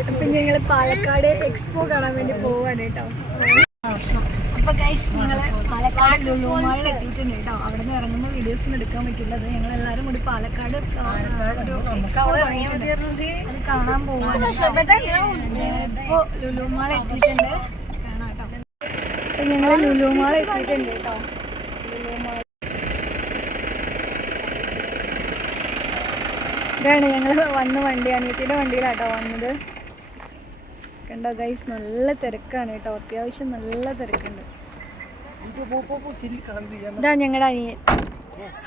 അപ്പൊ ഞങ്ങൾ പാലക്കാട് എക്സ്പോ കാണാൻ വേണ്ടി പോവാണ് കേട്ടോ. അപ്പൊ ഗൈസ് ഞങ്ങൾ പാലക്കാട് ലുലുമാളിൽ എത്തിയിട്ടുണ്ട് കേട്ടോ. അവിടെ നിന്ന് ഇറങ്ങുന്ന വീഡിയോസ് ഒന്നും എടുക്കാൻ പറ്റില്ല അത് ഞങ്ങൾ എല്ലാവരും കൂടി പാലക്കാട് ഒരു എക്സ്പോ തുടങ്ങിയിട്ടുണ്ട്. കാണാൻ പോവാണ് ഇപ്പൊ ലുലുമാൾ എത്തിയിട്ടുണ്ട്. കാണാം കേട്ടോ. ഞങ്ങൾ ലുലുമാൾ എത്തിയിട്ടുണ്ട് കേട്ടോ ലുലുമാൾ ഇതാണ് ഞങ്ങൾ വന്ന വണ്ടി അനിയത്തിയുടെ വണ്ടിയിലാട്ടോ വന്നത്. കണ്ടോ ഗൈസ് നല്ല തിരക്കാണ് കേട്ടോ. അത്യാവശ്യം നല്ല തിരക്കുണ്ട്. ഇതാ ഞങ്ങളുടെ അനിയൻ.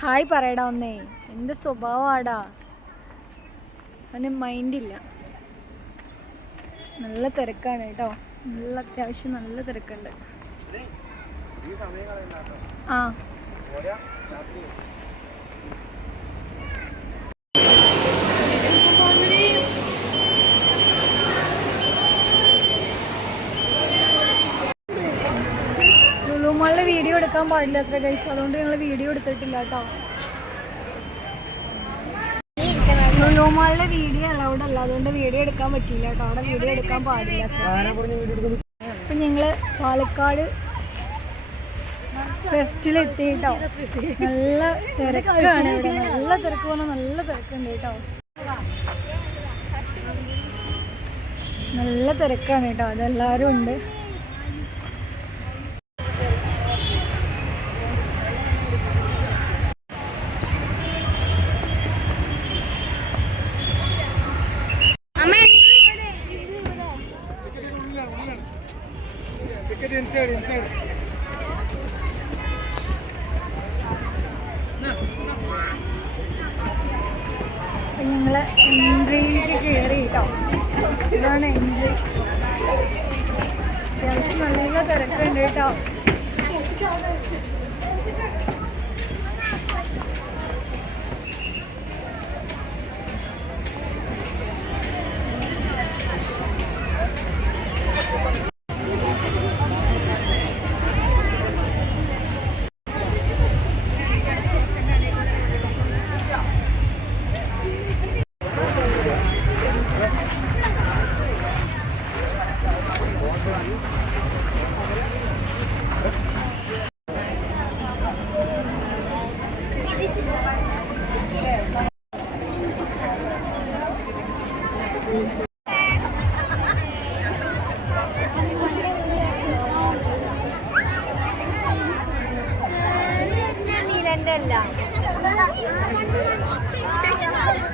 ഹായ് പറയടാ ഒന്നേ. എന്ത് സ്വഭാവമാടാ അവന് മൈൻഡില്ല നല്ല തിരക്കാണ് കേട്ടോ. നല്ല അത്യാവശ്യം നല്ല തിരക്കുണ്ട്. ആ ലുലുമാളിലെ വീഡിയോ എടുക്കാൻ പാടില്ല അത്ര ഗൈസ് അതുകൊണ്ട് ഞങ്ങൾ വീഡിയോ എടുത്തിട്ടില്ല കേട്ടോ. ലുലുമാളിലെ വീഡിയോ അലൗഡ് അല്ല. അതുകൊണ്ട് വീഡിയോ എടുക്കാൻ പറ്റില്ല കേട്ടോ. അവിടെ വീഡിയോ എടുക്കാൻ പാടില്ല അപ്പൊ ഞങ്ങൾ പാലക്കാട് ഫെസ്റ്റിൽ എത്തി കേട്ടോ. നല്ല തിരക്കാണ് ഇവിടെ നല്ല തിരക്ക് പറഞ്ഞാൽ നല്ല തിരക്കുണ്ട് കേട്ടോ. നല്ല തിരക്കാണ് കേട്ടോ. അതെല്ലാവരും ഉണ്ട്. ഞങ്ങൾ എൻട്രിയിലേക്ക് കയറി കേട്ടോ. ഇതാണ് എൻട്രി. അത്യാവശ്യം നല്ല തിരക്കുണ്ട് കേട്ടോ.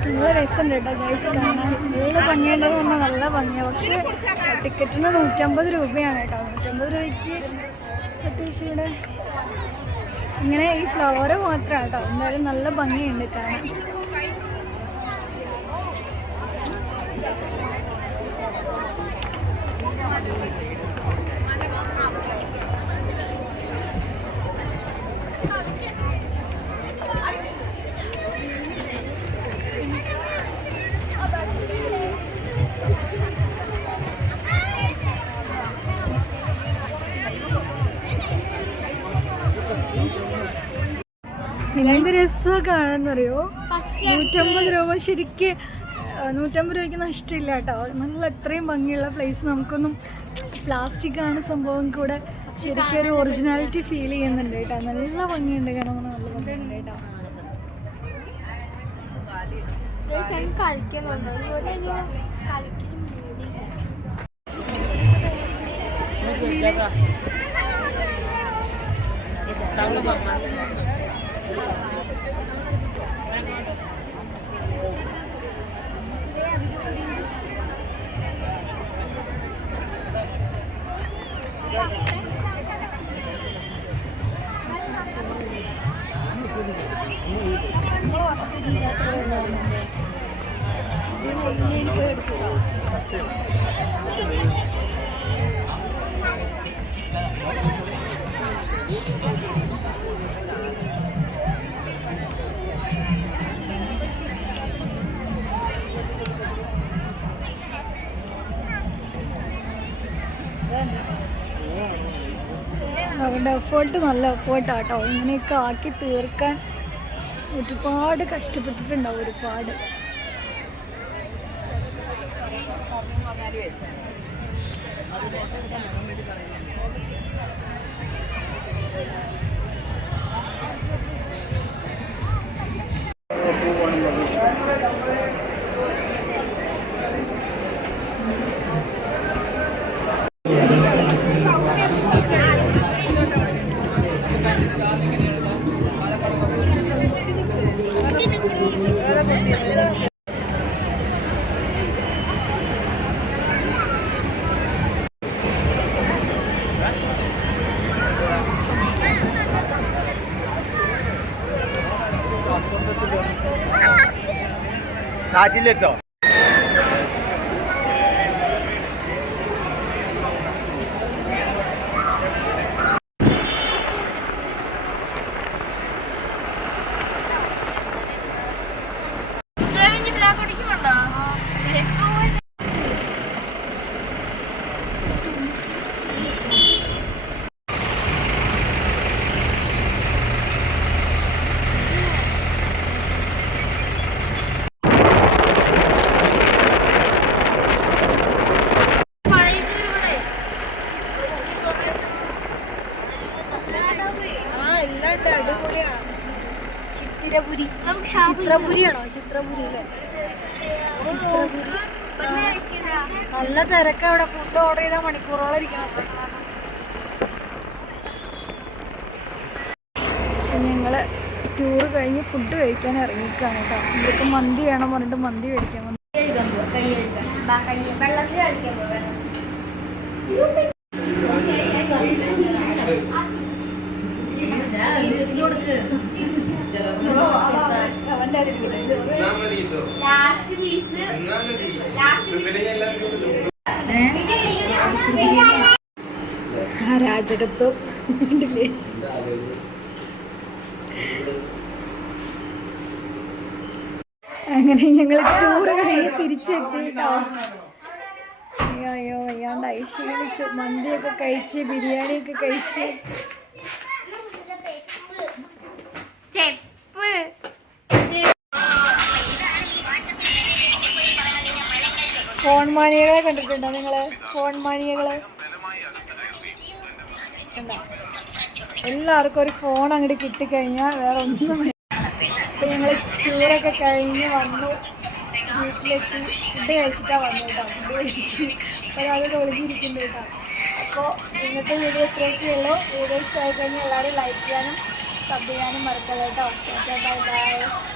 നല്ല രസമുണ്ട് കേട്ടോ ഗൈസ് കാണാൻ. നല്ല ഭംഗിയുണ്ടെന്ന് പറഞ്ഞാൽ നല്ല ഭംഗിയാണ് പക്ഷെ ടിക്കറ്റിന് നൂറ്റമ്പത് രൂപയാണ് കേട്ടോ. നൂറ്റമ്പത് രൂപയ്ക്ക് അത്യാവശ്യം ഇവിടെ ഇങ്ങനെ ഈ ഫ്ലവർ മാത്രമാണ് കേട്ടോ. എന്തായാലും നല്ല ഭംഗിയുണ്ട് കാണാൻ. എന്ത് രസമാണ് കാണാന്നറിയോ നൂറ്റമ്പത് രൂപ ശരിക്ക് നൂറ്റമ്പത് രൂപയ്ക്ക് നഷ്ടമില്ല കേട്ടോ. നല്ല അത്രയും ഭംഗിയുള്ള പ്ലേസ് നമുക്കൊന്നും പ്ലാസ്റ്റിക് ആണ് സംഭവം കൂടെ ശരിക്കും ഒരു ഒറിജിനാലിറ്റി ഫീൽ ചെയ്യുന്നുണ്ട് കേട്ടോ. നല്ല ഭംഗിയുണ്ട് കാണാൻ നല്ല ഭംഗിയുണ്ട് കേട്ടോ. കളിക്കുന്നുണ്ട് അവരുടെ എഫേർട്ട് നല്ല എഫേർട്ടാട്ടോ ഇങ്ങനെയൊക്കെ ആക്കി തീർക്കാൻ ഒരുപാട് കഷ്ടപ്പെട്ടിട്ടുണ്ടാവും ഒരുപാട്. പോവാണെന്നുള്ളത് ആ ചിത്രപുരിയാണോ ചിത്രപുരി അല്ലേ ചിത്രപുരി നല്ല തിരക്ക് അവിടെ ഫുഡ് ഓർഡർ ചെയ്താൽ മണിക്കൂറോളം ഇരിക്കണം ഞങ്ങൾ ടൂറ് കഴിഞ്ഞ് ഫുഡ് കഴിക്കാൻ ഇറങ്ങിക്കാണ് കേട്ടോ ഇവർക്ക് മന്തി വേണം പറഞ്ഞിട്ട് മന്തി കഴിക്കാൻ വെള്ളത്തിൽ കളിക്കാൻ രാജകത്വം അങ്ങനെ ഞങ്ങൾ ടൂറ് കഴിഞ്ഞ് തിരിച്ചെത്തി കേട്ടോ അയ്യോ അയ്യോ അയ്യാണ്ട് ക്ഷീണിച്ചു. മന്തിയൊക്കെ കഴിച്ച് ബിരിയാണിയൊക്കെ കഴിച്ച്. ഫോൺ മാനിയകളെ കണ്ടിട്ടുണ്ടോ നിങ്ങൾ? ഫോൺ മാനിയകൾ? എല്ലാവർക്കും ഒരു ഫോൺ അങ്ങോട്ട് കിട്ടിക്കഴിഞ്ഞാൽ വേറെ ഒന്നും ഇപ്പൊ ഞങ്ങൾ ടൂറൊക്കെ കഴിഞ്ഞ് വന്നു വീട്ടിലെത്തി. ഫുഡ് കഴിച്ചിട്ടാ വന്നു കേട്ടോ ഫുഡ് കഴിച്ച് ഒരാൾ ഒളിഞ്ഞിരിക്കുന്നു കേട്ടോ. അപ്പോൾ ഇന്നത്തെ വീഡിയോ ഇത്രയൊക്കെ ഉള്ളൂ. വീഡിയോ ഇഷ്ടമായി കഴിഞ്ഞാൽ എല്ലാവരും ലൈക്ക് ചെയ്യാനും സബ് ചെയ്യാനും മറക്കല്ല കേട്ടോ. Bye bye